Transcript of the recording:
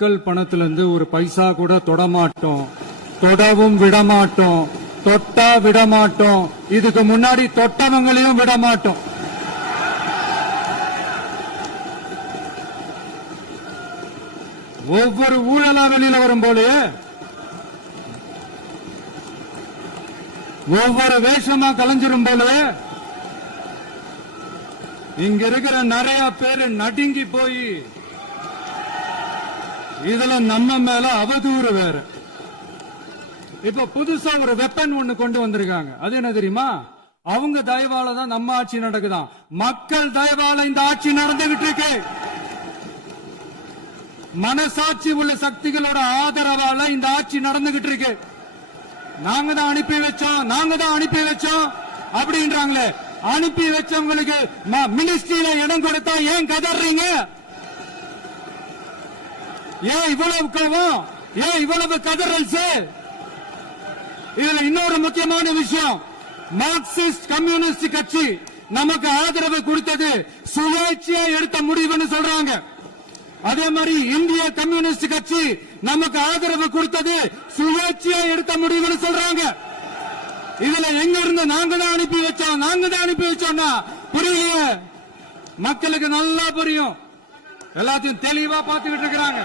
மக்கள் பணத்திலிருந்து ஒரு பைசா கூட தொடமாட்டோம், தொடவும் விடமாட்டோம், தொட்டா விடமாட்டோம், இதுக்கு முன்னாடி தொட்டவங்களையும் விடமாட்டோம். ஒவ்வொரு ஊழலா வெளியில வரும் போலே, ஒவ்வொரு வேஷமா கலைஞ்சிரும் போலே, இங்க இருக்கிற நிறைய பேரு நடுங்கி போய் இதுல நம்ம மேல அவதூறு வேற. இப்ப புதுசா ஒரு வெப்பன் ஒண்ணு கொண்டு வந்திருக்காங்க. அது என்ன தெரியுமா? அவங்க தயவால தான் நம்ம ஆட்சி நடக்குதான். மக்கள் தயவால இந்த ஆட்சி நடந்துகிட்டு இருக்கு. மனசாட்சி உள்ள சக்திகளோட ஆதரவால இந்த ஆட்சி நடந்துகிட்டு இருக்கு. நாங்க தான் அனுப்பி வச்சோம் அப்படின்றாங்களே. அனுப்பி வச்சவங்களுக்கு மினிஸ்ட்ரியில இடம் கொடுத்தா ஏன் கதறீங்க? ஏன் இவ்வளவு கோவம்? ஏன் இவ்வளவு கதறல்? இதுல இன்னொரு முக்கியமான விஷயம், மார்க்சிஸ்ட் கம்யூனிஸ்ட் கட்சி நமக்கு ஆதரவு கொடுத்தது சுயேட்சையா எடுத்த முடிவுன்னு சொல்றாங்க. அதே மாதிரி இந்திய கம்யூனிஸ்ட் கட்சி நமக்கு ஆதரவு கொடுத்தது சுயேட்சையா எடுத்த முடிவுன்னு சொல்றாங்க. இதுல எங்க இருந்து நாங்க தான் அனுப்பி வச்சோம்னா புரியல. மக்களுக்கு நல்லா புரியும். எல்லாத்தையும் தெளிவா பார்த்துக்கிட்டு இருக்கிறாங்க.